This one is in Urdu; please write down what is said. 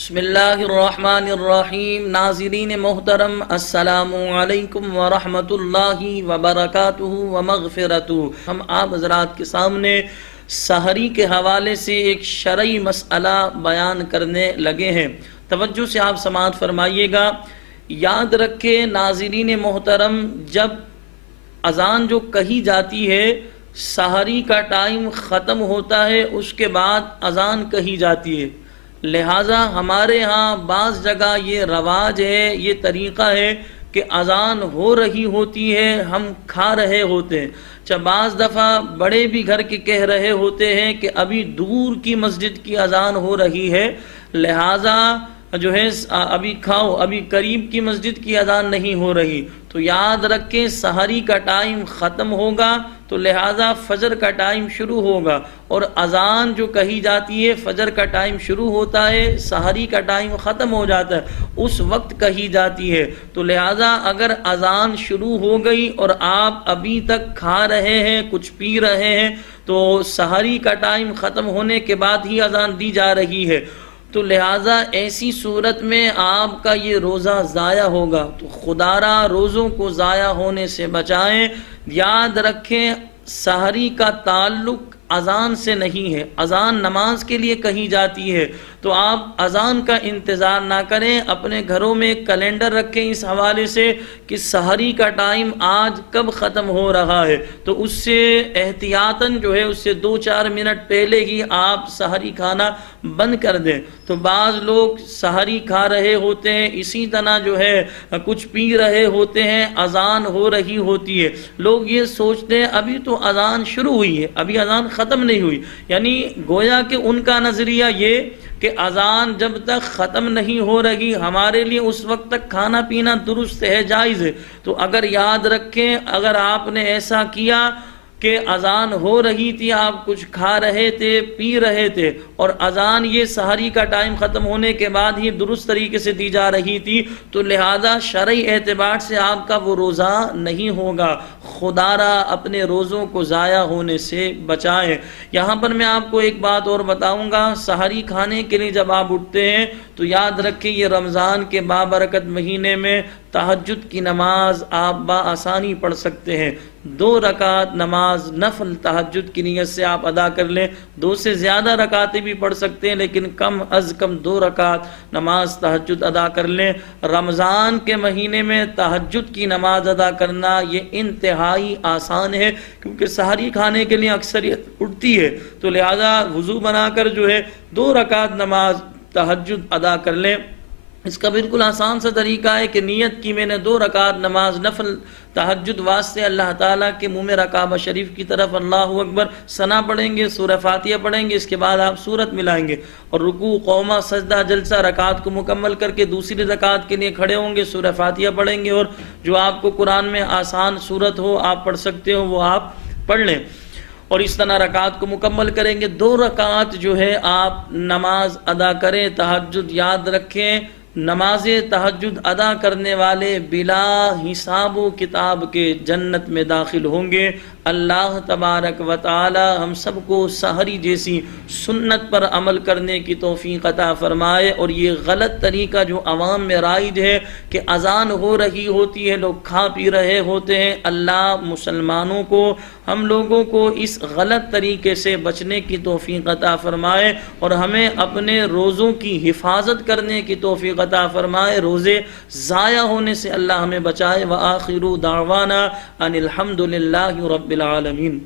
بسم اللہ الرحمن الرحیم۔ ناظرین محترم، السلام علیکم ورحمۃ اللہ وبرکاتہ ومغفرتہ۔ ہم آپ حضرات کے سامنے سحری کے حوالے سے ایک شرعی مسئلہ بیان کرنے لگے ہیں۔ توجہ سے آپ سماعت فرمائیے گا۔ یاد رکھے ناظرین محترم، جب اذان جو کہی جاتی ہے، سحری کا ٹائم ختم ہوتا ہے، اس کے بعد اذان کہی جاتی ہے۔ لہٰذا ہمارے ہاں بعض جگہ یہ رواج ہے، یہ طریقہ ہے کہ اذان ہو رہی ہوتی ہے، ہم کھا رہے ہوتے ہیں۔ بعض دفعہ بڑے بھی گھر کے کہہ رہے ہوتے ہیں کہ ابھی دور کی مسجد کی اذان ہو رہی ہے، لہٰذا جو ہے ابھی کھاؤ، ابھی قریب کی مسجد کی اذان نہیں ہو رہی۔ تو یاد رکھیں سحری کا ٹائم ختم ہوگا تو لہٰذا فجر کا ٹائم شروع ہوگا، اور اذان جو کہی جاتی ہے فجر کا ٹائم شروع ہوتا ہے، سحری کا ٹائم ختم ہو جاتا ہے، اس وقت کہی جاتی ہے۔ تو لہٰذا اگر اذان شروع ہو گئی اور آپ ابھی تک کھا رہے ہیں، کچھ پی رہے ہیں، تو سحری کا ٹائم ختم ہونے کے بعد ہی اذان دی جا رہی ہے، تو لہٰذا ایسی صورت میں آپ کا یہ روزہ ضائع ہوگا۔ تو خدا را روزوں کو ضائع ہونے سے بچائیں۔ یاد رکھیں سحری کا تعلق اذان سے نہیں ہے، اذان نماز کے لیے کہی جاتی ہے، تو آپ اذان کا انتظار نہ کریں، اپنے گھروں میں ایک کیلنڈر رکھیں اس حوالے سے کہ سحری کا ٹائم آج کب ختم ہو رہا ہے، تو اس سے احتیاطاً جو ہے اس سے 2-4 منٹ پہلے ہی آپ سحری کھانا بند کر دیں۔ تو بعض لوگ سحری کھا رہے ہوتے ہیں، اسی طرح جو ہے کچھ پی رہے ہوتے ہیں، اذان ہو رہی ہوتی ہے، لوگ یہ سوچتے ہیں ابھی تو اذان شروع ہوئی ہے، ابھی اذان ختم نہیں ہوئی، یعنی گویا کہ ان کا نظریہ یہ کہ اذان جب تک ختم نہیں ہو رہی ہمارے لیے اس وقت تک کھانا پینا درست ہے، جائز ہے۔ تو اگر یاد رکھیں، اگر آپ نے ایسا کیا کہ اذان ہو رہی تھی، آپ کچھ کھا رہے تھے، پی رہے تھے، اور اذان یہ سحری کا ٹائم ختم ہونے کے بعد ہی درست طریقے سے دی جا رہی تھی، تو لہذا شرعی اعتبار سے آپ کا وہ روزہ نہیں ہوگا۔ خدا را اپنے روزوں کو ضائع ہونے سے بچائیں۔ یہاں پر میں آپ کو ایک بات اور بتاؤں گا، سحری کھانے کے لیے جب آپ اٹھتے ہیں تو یاد رکھیں یہ رمضان کے بابرکت مہینے میں تہجد کی نماز آپ بآسانی پڑھ سکتے ہیں۔ 2 رکعت نماز نفل تہجد کی نیت سے آپ ادا کر لیں، 2 سے زیادہ رکعتیں بھی پڑھ سکتے ہیں، لیکن کم از کم 2 رکعت نماز تہجد ادا کر لیں۔ رمضان کے مہینے میں تہجد کی نماز ادا کرنا یہ انتہائی آسان ہے، کیونکہ سحری کھانے کے لیے اکثریت اٹھتی ہے، تو لہذا وضو بنا کر جو ہے 2 رکعت نماز تہجد ادا کر لیں۔ اس کا بالکل آسان سا طریقہ ہے کہ نیت کی میں نے 2 رکعت نماز نفل تہجد واسطے اللہ تعالیٰ کے منہ میں کعبہ شریف کی طرف اللہ اکبر ثنا پڑھیں گے، سورہ فاتحہ پڑھیں گے، اس کے بعد آپ سورت ملائیں گے، اور رکوع قومہ سجدہ جلسہ رکعت کو مکمل کر کے دوسری رکعت کے لیے کھڑے ہوں گے، سورہ فاتحہ پڑھیں گے، اور جو آپ کو قرآن میں آسان سورت ہو آپ پڑھ سکتے ہو وہ آپ پڑھ لیں، اور اس طرح رکعت کو مکمل کریں گے۔ 2 رکعت جو ہے آپ نماز ادا کریں تہجد۔ یاد رکھیں نماز تہجد ادا کرنے والے بلا حساب و کتاب کے جنت میں داخل ہوں گے۔ اللہ تبارک و تعالی ہم سب کو سحری جیسی سنت پر عمل کرنے کی توفیق عطا فرمائے، اور یہ غلط طریقہ جو عوام میں رائج ہے کہ اذان ہو رہی ہوتی ہے لوگ کھا پی رہے ہوتے ہیں، اللہ مسلمانوں کو، ہم لوگوں کو اس غلط طریقے سے بچنے کی توفیق عطا فرمائے، اور ہمیں اپنے روزوں کی حفاظت کرنے کی توفیق عطا فرمائے، روزے ضائع ہونے سے اللہ ہمیں بچائے۔ وآخر دعوانا ان الحمد للہ رب العالمین۔